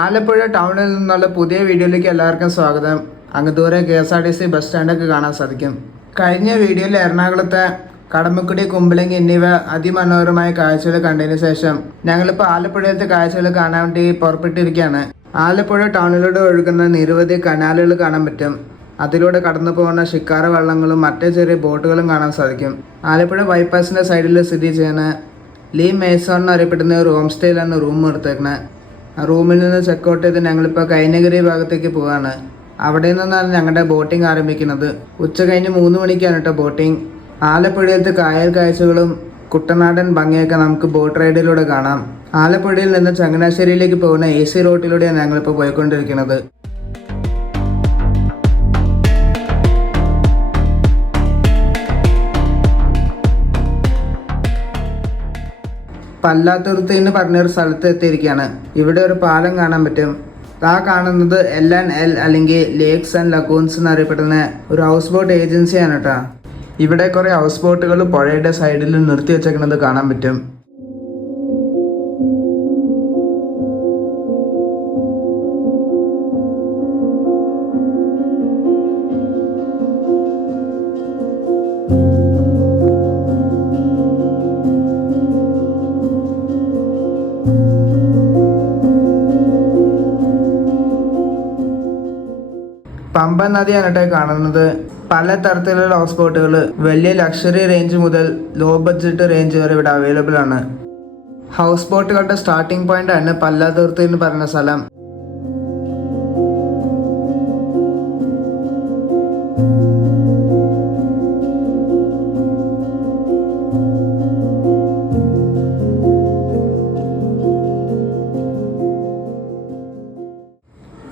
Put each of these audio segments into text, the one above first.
ആലപ്പുഴ ടൗണിൽ നിന്നുള്ള പുതിയ വീഡിയോയിലേക്ക് എല്ലാവർക്കും സ്വാഗതം. അങ്ങ് ദൂരെ KSRTC ബസ് സ്റ്റാൻഡൊക്കെ കാണാൻ സാധിക്കും. കഴിഞ്ഞ വീഡിയോയിൽ എറണാകുളത്തെ കടമക്കുടി, കുമ്പളങ്ങി എന്നിവ അതിമനോഹരമായ കാഴ്ചകൾ കണ്ടതിന് ശേഷം ഞങ്ങളിപ്പോൾ ആലപ്പുഴയിലത്തെ കാഴ്ചകൾ കാണാൻ വേണ്ടി പുറപ്പെട്ടിരിക്കുകയാണ്. ആലപ്പുഴ ടൗണിലൂടെ ഒഴുകുന്ന നിരവധി കനാലുകൾ കാണാൻ പറ്റും. അതിലൂടെ കടന്നു പോകുന്ന ഷിക്കാര വള്ളങ്ങളും മറ്റു ചെറിയ ബോട്ടുകളും കാണാൻ സാധിക്കും. ആലപ്പുഴ ബൈപ്പാസിൻ്റെ സൈഡിൽ സ്ഥിതി ചെയ്യുന്ന ലീ മേസോൺ എന്നറിയപ്പെടുന്ന ഒരു ഹോം സ്റ്റേയിലാണ് റൂം എടുത്തേക്കണത്. ആ റൂമിൽ നിന്ന് ചെക്കൗട്ട് ചെയ്ത് ഞങ്ങളിപ്പോൾ കൈനഗിരി ഭാഗത്തേക്ക് പോവാണ്. അവിടെ നിന്നാണ് ഞങ്ങളുടെ ബോട്ടിംഗ് ആരംഭിക്കുന്നത്. ഉച്ച കഴിഞ്ഞ് 3 മണിക്കാണ് കേട്ടോ ബോട്ടിംഗ്. ആലപ്പുഴയിലത്തെ കായൽ കാഴ്ചകളും കുട്ടനാടൻ ഭംഗിയൊക്കെ നമുക്ക് ബോട്ട് റൈഡിലൂടെ കാണാം. ആലപ്പുഴയിൽ നിന്ന് ചങ്ങനാശ്ശേരിയിലേക്ക് പോകുന്ന AC റോട്ടിലൂടെയാണ് ഞങ്ങളിപ്പോൾ പോയിക്കൊണ്ടിരിക്കുന്നത്. പല്ലാത്തുരുത്തി എന്ന് പറഞ്ഞൊരു സ്ഥലത്ത് എത്തിയിരിക്കുകയാണ്. ഇവിടെ ഒരു പാലം കാണാൻ പറ്റും. ആ കാണുന്നത് L&L അല്ലെങ്കിൽ ലേക്സ് ആൻഡ് ലഗൂൺസ് എന്നറിയപ്പെടുന്ന ഒരു ഹൗസ് ബോട്ട് ഏജൻസിയാണ് കേട്ടോ. ഇവിടെ കുറേ ഹൗസ് ബോട്ടുകൾ പുഴയുടെ സൈഡിൽ നിർത്തി വെച്ചേക്കുന്നത് കാണാൻ പറ്റും. പമ്പ നദിയാണ് കേട്ടോ കാണുന്നത്. പല തരത്തിലുള്ള ഹൗസ് ബോട്ടുകൾ വലിയ ലക്ഷറി റേഞ്ച് മുതൽ ലോ ബഡ്ജറ്റ് റേഞ്ച് വരെ ഇവിടെ അവൈലബിൾ ആണ്. ഹൗസ് ബോട്ടുകളുടെ സ്റ്റാർട്ടിംഗ് പോയിന്റ് ആണ് പല്ലാതുരുത്തി എന്ന് പറയുന്ന സ്ഥലം.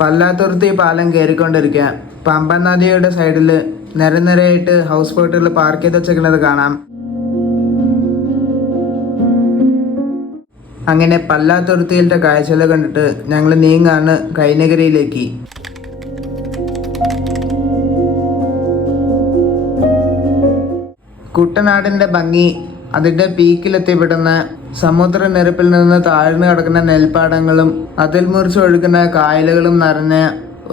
പല്ലാത്തുരുത്തി പാലം കയറിക്കൊണ്ടിരിക്കുക. പമ്പ നദിയുടെ സൈഡിൽ നിരനിരയായിട്ട് ഹൗസ് ബോട്ടുകൾ പാർക്ക് ചെയ്ത് വെച്ചേക്കുന്നത് കാണാം. അങ്ങനെ പല്ലാത്തുരുത്തിയിലത്തെ കാഴ്ചകൾ കണ്ടിട്ട് ഞങ്ങൾ നീങ്ങാണ് കൈനഗിരിയിലേക്ക്. കുട്ടനാടിൻ്റെ ഭംഗി അതിൻ്റെ പീക്കിലെത്തിപ്പെടുന്ന സമുദ്രനിരപ്പിൽ നിന്ന് താഴ്ന്നു കിടക്കുന്ന നെൽപ്പാടങ്ങളും അതിൽ മുറിച്ചൊഴുകുന്ന കായലുകളും നിറഞ്ഞ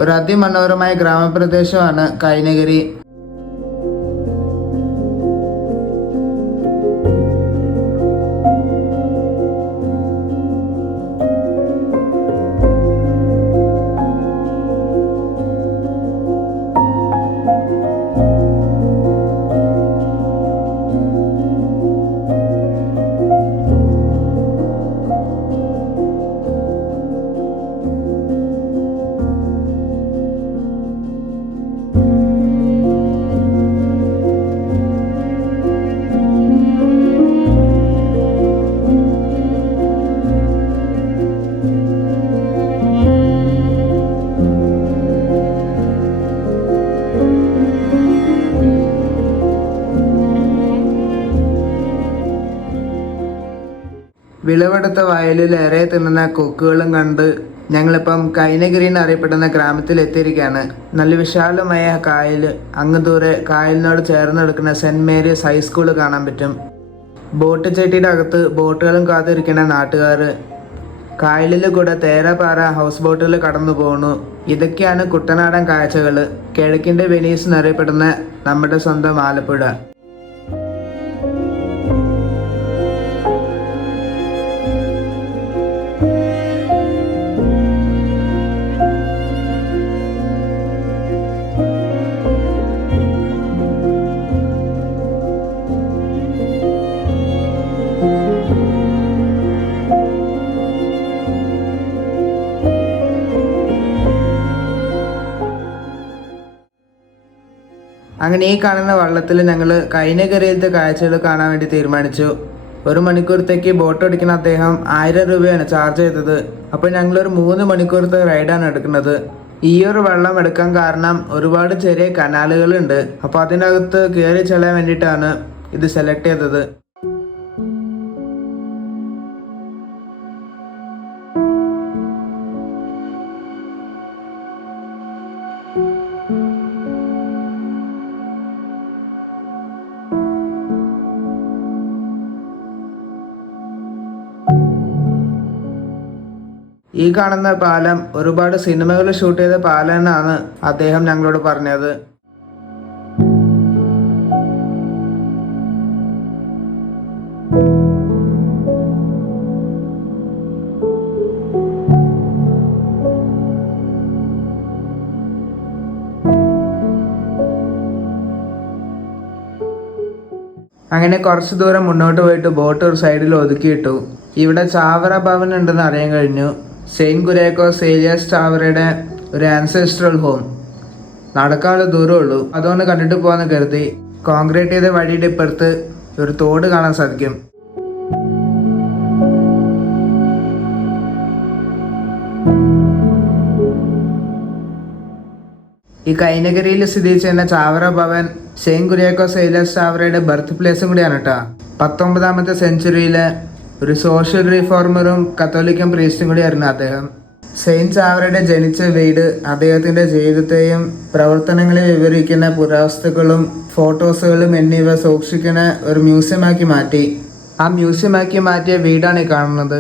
ഒരു അതിമനോഹരമായ ഗ്രാമപ്രദേശമാണ് കൈനഗിരി. വിളവെടുത്ത വയലിൽ ഏറെ തിന്നുന്ന കൊക്കുകളും കണ്ട് ഞങ്ങളിപ്പം കൈനഗിരി എന്നറിയപ്പെടുന്ന ഗ്രാമത്തിൽ എത്തിയിരിക്കുകയാണ്. നല്ല വിശാലമായ കായൽ, അങ്ങ് ദൂരെ കായലിനോട് ചേർന്ന് കിടക്കുന്ന സെൻറ് മേരീസ് ഹൈസ്കൂൾ കാണാൻ പറ്റും. ബോട്ട് ചെട്ടിയുടെ അകത്ത് ബോട്ടുകളും കാത്തിരിക്കുന്ന നാട്ടുകാർ. കായലിൽ കൂടെ തേരപ്പാറ ഹൗസ് ബോട്ടുകൾ കടന്നു പോകുന്നു. ഇതൊക്കെയാണ് കുട്ടനാടൻ കാഴ്ചകൾ. കിഴക്കിൻ്റെ വെനീസ് എന്നറിയപ്പെടുന്ന നമ്മുടെ സ്വന്തം ആലപ്പുഴ. അങ്ങനെ ഈ കാണുന്ന വള്ളത്തിൽ ഞങ്ങൾ കൈനഗിരിയിലത്തെ കാഴ്ചകൾ കാണാൻ വേണ്ടി തീരുമാനിച്ചു. 1 മണിക്കൂറത്തേക്ക് ബോട്ട് ഓടിക്കുന്ന അദ്ദേഹം 1000 രൂപയാണ് ചാർജ് ചെയ്തത്. അപ്പോൾ ഞങ്ങളൊരു 3 മണിക്കൂറത്തെ റൈഡാണ് എടുക്കുന്നത്. ഈ ഒരു വെള്ളം എടുക്കാൻ കാരണം ഒരുപാട് ചെറിയ കനാലുകളുണ്ട്. അപ്പോൾ അതിനകത്ത് കയറി ചെല്ലാൻ വേണ്ടിയിട്ടാണ് ഇത് സെലക്ട് ചെയ്തത്. ഈ കാണുന്ന പാലം ഒരുപാട് സിനിമകൾ ഷൂട്ട് ചെയ്ത പാലം എന്നാണ് അദ്ദേഹം ഞങ്ങളോട് പറഞ്ഞത്. അങ്ങനെ കുറച്ച് ദൂരം മുന്നോട്ട് പോയിട്ട് ബോട്ട് ഒരു സൈഡിൽ ഒതുക്കിയിട്ടു. ഇവിടെ ചാവറ ഭവൻ ഉണ്ടെന്ന് അറിയാൻ കഴിഞ്ഞു. സെയിൻറ്റ് കുര്യാക്കോസ് ഏലിയാസ് ചാവറയുടെ ഒരു ആൻസെസ്ട്രൽ ഹോം. നടക്കാനുള്ള ദൂരമുള്ളൂ, അതുകൊണ്ട് കണ്ടിട്ട് പോകാന്ന് കരുതി. കോൺക്രീറ്റ് ചെയ്ത വഴിയുടെ ഇപ്പുറത്ത് ഒരു തോട് കാണാൻ സാധിക്കും. ഈ കൈനഗരിയിൽ സ്ഥിതി ചെയ്യുന്ന ചാവറ ഭവൻ സെയിൻറ്റ് കുര്യാക്കോസ് ഏലിയാസ് ചാവറയുടെ ബർത്ത് പ്ലേസും കൂടിയാണ് കേട്ടോ. 19ാമത്തെ സെഞ്ചുറിയിലെ ഒരു സോഷ്യൽ റീഫോർമറും കത്തോലിക്കൻ പ്രീസ്റ്റും കൂടിയായിരുന്നു അദ്ദേഹം. സെയിൻറ്റ് ചാവറയുടെ ജനിച്ച വീട് അദ്ദേഹത്തിൻ്റെ ജീവിതത്തെയും പ്രവർത്തനങ്ങളെയും വിവരിക്കുന്ന പുരാവസ്തുക്കളും ഫോട്ടോസുകളും എന്നിവ സൂക്ഷിക്കുന്ന ഒരു മ്യൂസിയമാക്കി മാറ്റി. ആ മ്യൂസിയമാക്കി മാറ്റിയ വീടാണ് ഈ കാണുന്നത്.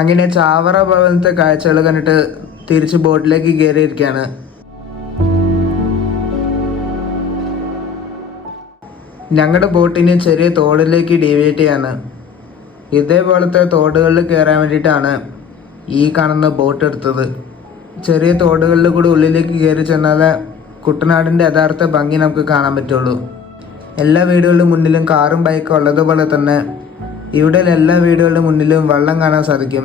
അങ്ങനെ ചാവറ ഭവനത്തെ കാഴ്ചകൾ കണ്ടിട്ട് തിരിച്ച് ബോട്ടിലേക്ക് കയറിയിരിക്കുകയാണ്. ഞങ്ങളുടെ ബോട്ടിന് ചെറിയ തോടിലേക്ക് ഡീവിയേറ്റ് ചെയ്യാണ്. ഇതേപോലത്തെ തോടുകളിൽ കയറാൻ വേണ്ടിയിട്ടാണ് ഈ കാണുന്ന ബോട്ട് എടുത്തത്. ചെറിയ തോടുകളിൽ കൂടി ഉള്ളിലേക്ക് കയറി ചെന്നാലേ കുട്ടനാടിൻ്റെ യഥാർത്ഥ ഭംഗി നമുക്ക് കാണാൻ പറ്റുള്ളൂ. എല്ലാ വീടുകളുടെ മുന്നിലും കാറും ബൈക്കും ഉള്ളതുപോലെ തന്നെ ഇവിടെ എല്ലാ വീടുകളുടെ മുന്നിലും വെള്ളം കാണാൻ സാധിക്കും.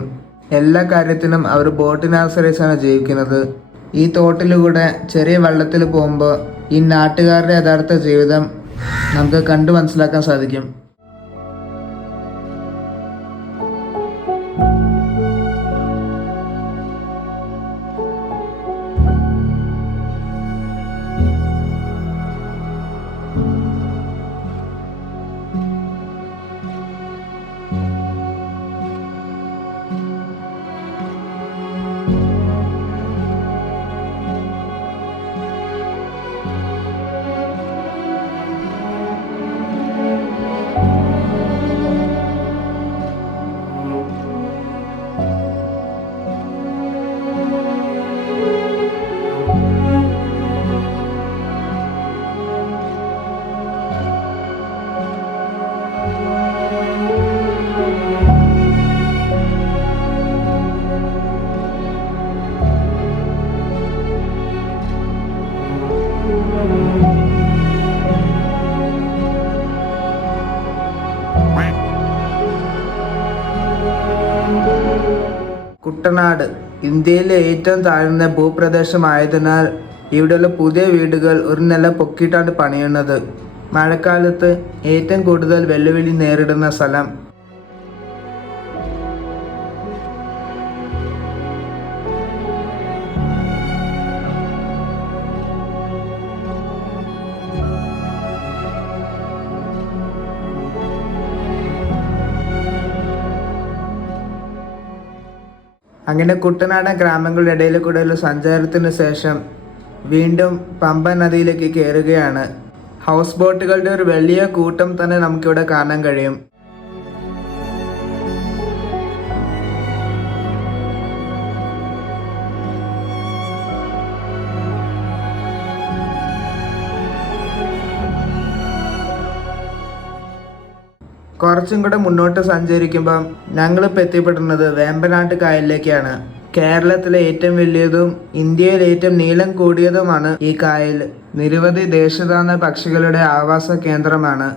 എല്ലാ കാര്യത്തിനും അവർ ബോട്ടിനെ ആശ്രയിച്ചാണ് ജീവിക്കുന്നത്. ഈ തോട്ടിലൂടെ ചെറിയ വെള്ളത്തിൽ പോകുമ്പോൾ ഈ നാട്ടുകാരുടെ യഥാർത്ഥ ജീവിതം നമുക്ക് കണ്ടു മനസ്സിലാക്കാൻ സാധിക്കും. കുട്ടനാട് ഇന്ത്യയിലെ ഏറ്റവും താഴ്ന്ന ഭൂപ്രദേശമായതിനാൽ ഇവിടെയുള്ള പുതിയ വീടുകൾ ഒരു നില പൊക്കിയിട്ടാണ് പണിയുന്നത്. മഴക്കാലത്ത് ഏറ്റവും കൂടുതൽ വെല്ലുവിളി നേരിടുന്ന സ്ഥലം. അങ്ങനെ കുട്ടനാടൻ ഗ്രാമങ്ങളുടെ ഇടയിൽ കൂടെയുള്ള സഞ്ചാരത്തിന് ശേഷം വീണ്ടും പമ്പ നദിയിലേക്ക് കയറുകയാണ്. ഹൗസ് ബോട്ടുകളുടെ ഒരു വലിയ കൂട്ടം തന്നെ നമുക്കിവിടെ കാണാൻ കഴിയും. കുറച്ചും കൂടെ മുന്നോട്ട് സഞ്ചരിക്കുമ്പം ഞങ്ങളിപ്പോൾ എത്തിപ്പെടുന്നത് വേമ്പനാട്ട് കായലിലേക്കാണ്. കേരളത്തിലെ ഏറ്റവും വലിയതും ഇന്ത്യയിലെ ഏറ്റവും നീളം കൂടിയതുമാണ് ഈ കായൽ. നിരവധി ദേശാടന പക്ഷികളുടെ ആവാസ കേന്ദ്രമാണ്.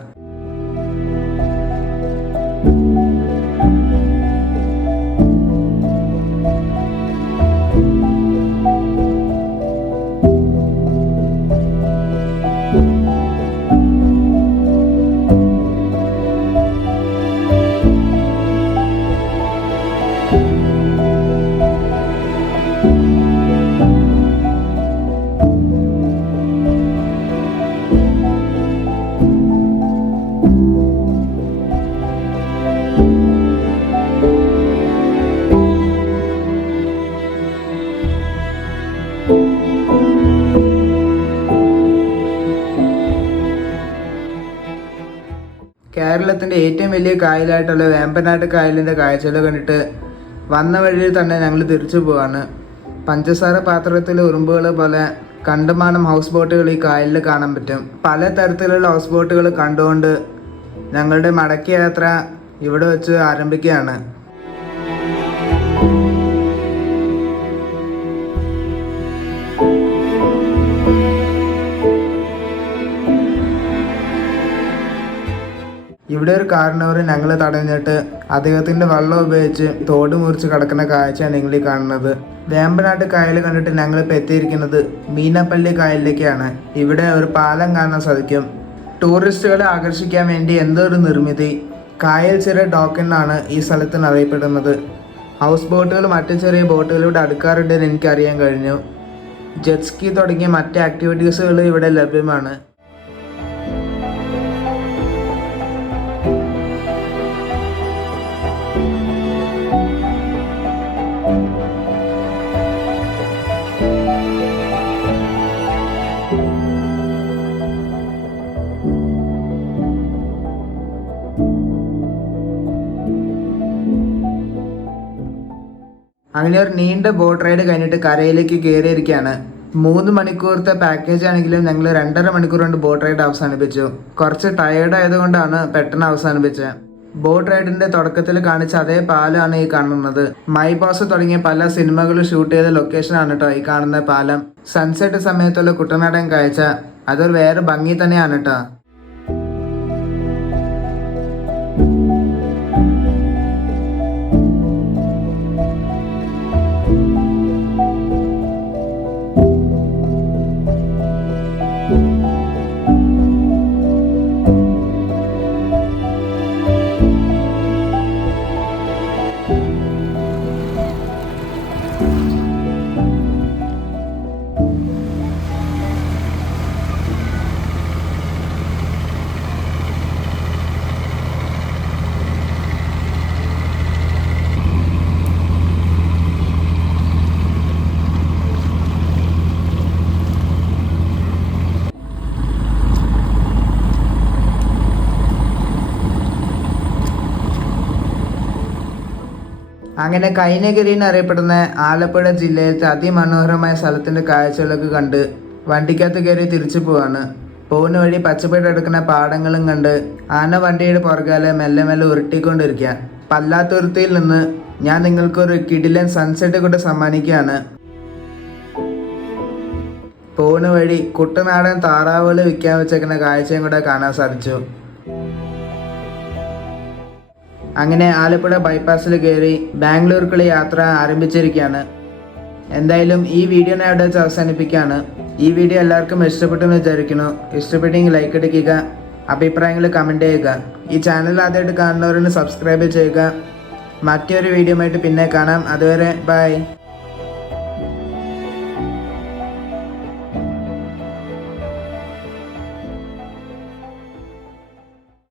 കേരളത്തിൻ്റെ ഏറ്റവും വലിയ കായലായിട്ടുള്ള വേമ്പനാട്ട് കായലിൻ്റെ കാഴ്ചകൾ കണ്ടിട്ട് വന്ന വഴിയിൽ തന്നെ ഞങ്ങൾ തിരിച്ചു പോവാണ്. പഞ്ചസാര പാത്രത്തിലെ ഉറുമ്പുകൾ പോലെ കണ്ടമാനം ഹൗസ് ബോട്ടുകൾ ഈ കായലിൽ കാണാൻ പറ്റും. പല തരത്തിലുള്ള ഹൗസ് ബോട്ടുകൾ കണ്ടുകൊണ്ട് ഞങ്ങളുടെ മടക്ക യാത്ര ഇവിടെ വെച്ച് ആരംഭിക്കുകയാണ്. ഇവിടെ ഒരു കാരണവർ ഞങ്ങൾ തടഞ്ഞിട്ട് അദ്ദേഹത്തിൻ്റെ വള്ളം ഉപയോഗിച്ച് തോട് മുറിച്ച് കിടക്കുന്ന കാഴ്ചയാണ് നിങ്ങൾ ഈ കാണുന്നത്. വേമ്പനാട്ട് കായൽ കണ്ടിട്ട് ഞങ്ങളിപ്പോൾ എത്തിയിരിക്കുന്നത് മീനപ്പള്ളി കായലിലേക്കാണ്. ഇവിടെ ഒരു പാലം കാണാൻ സാധിക്കും. ടൂറിസ്റ്റുകളെ ആകർഷിക്കാൻ വേണ്ടി എന്തൊരു നിർമ്മിതി. കായൽ ചിറ ഡോക്ക് എന്നാണ് ഈ സ്ഥലത്തിന് അറിയപ്പെടുന്നത്. ഹൗസ് ബോട്ടുകൾ മറ്റു ചെറിയ ബോട്ടുകളിലൂടെ അടുക്കാറുണ്ടെന്ന് എനിക്കറിയാൻ കഴിഞ്ഞു. ജെറ്റ്സ്കി തുടങ്ങിയ മറ്റ് ആക്ടിവിറ്റീസുകൾ ഇവിടെ ലഭ്യമാണ്. അങ്ങനെ ഒരു നീണ്ട ബോട്ട് റൈഡ് കഴിഞ്ഞിട്ട് കരയിലേക്ക് കയറിയിരിക്കുകയാണ്. 3 മണിക്കൂറത്തെ പാക്കേജ് ആണെങ്കിലും ഞങ്ങൾ 2.5 മണിക്കൂർ കൊണ്ട് ബോട്ട് റൈഡ് അവസാനിപ്പിച്ചു. കുറച്ച് ടയേർഡ് ആയതുകൊണ്ടാണ് പെട്ടെന്ന് അവസാനിപ്പിച്ചത്. ബോട്ട് റൈഡിന്റെ തുടക്കത്തിൽ കാണിച്ച അതേ പാലമാണ് ഈ കാണുന്നത്. മൈ ബോസ് തുടങ്ങിയ പല സിനിമകളും ഷൂട്ട് ചെയ്ത ലൊക്കേഷനാണ് കേട്ടോ ഈ കാണുന്ന പാലം. സൺസെറ്റ് സമയത്തുള്ള കുട്ടനാടൻ കാഴ്ച അതൊരു വേറെ ഭംഗി തന്നെയാണ് കേട്ടോ. അങ്ങനെ കൈനഗിരി എന്നറിയപ്പെടുന്ന ആലപ്പുഴ ജില്ലയിലത്തെ അതിമനോഹരമായ സ്ഥലത്തിൻ്റെ കാഴ്ചകളൊക്കെ കണ്ട് വണ്ടിക്കകത്ത് കയറി തിരിച്ചു പോവാണ്. പോകുന്ന വഴി പച്ചപ്പിട്ടെടുക്കുന്ന പാടങ്ങളും കണ്ട് ആന വണ്ടിയുടെ പുറകാലെ മെല്ലെ മെല്ലെ ഉരുട്ടിക്കൊണ്ടിരിക്കുക. പല്ലാത്തുരുത്തിയിൽ നിന്ന് ഞാൻ നിങ്ങൾക്കൊരു കിടിലൻ സൺസെറ്റ് കൂടെ സമ്മാനിക്കുകയാണ്. പോകുന്ന വഴി കുട്ടനാടൻ താറാവുകൾ വിൽക്കാൻ വെച്ചേക്കുന്ന കാഴ്ചയും കൂടെ കാണാൻ സാധിച്ചു. അങ്ങനെ ആലപ്പുഴ ബൈപ്പാസിൽ കയറി ബാംഗ്ലൂർക്കുള്ള യാത്ര ആരംഭിച്ചിരിക്കുകയാണ്. എന്തായാലും ഈ വീഡിയോ ഞാൻ ഇവിടെ വെച്ച് അവസാനിപ്പിക്കുകയാണ്. ഈ വീഡിയോ എല്ലാവർക്കും ഇഷ്ടപ്പെട്ടെന്ന് വിചാരിക്കുന്നു. ഇഷ്ടപ്പെട്ടെങ്കിൽ ലൈക്ക് അടിക്കുക, അഭിപ്രായങ്ങൾ കമൻറ്റ് ചെയ്യുക. ഈ ചാനൽ ആദ്യമായിട്ട് കാണുന്നവരൊന്ന് സബ്സ്ക്രൈബ് ചെയ്യുക. മറ്റൊരു വീഡിയോ ആയിട്ട് പിന്നെ കാണാം. അതുവരെ ബൈ.